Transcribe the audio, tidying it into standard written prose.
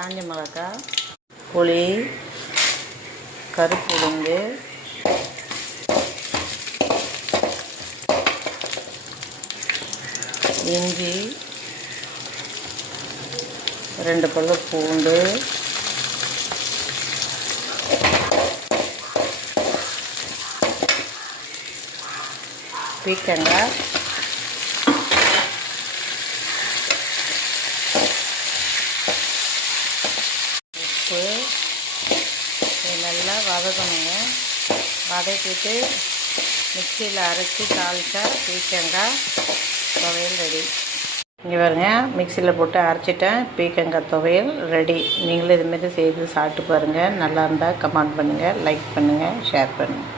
காஞ்ச மிளகாய், புளி, கருப்பு உளுந்து, இஞ்சி, 2 பல்லு பூண்டு, பீக்கங்காய், உப்பு. இது நல்லா வதக்கணுங்க. வதக்கிட்டு மிக்சியில் அரைச்சி தாளித்தா பீக்கங்காய் துவையல் ரெடி. இங்கே பாருங்க, மிக்சியில் போட்டு அரைச்சிட்டேன். பீக்கங்காய் துவையல் ரெடி. நீங்களும் இதுமாரி செய்து சாப்பிட்டு பாருங்கள். நல்லா இருந்தால் கமெண்ட் பண்ணுங்கள், லைக் பண்ணுங்கள், ஷேர் பண்ணுங்கள்.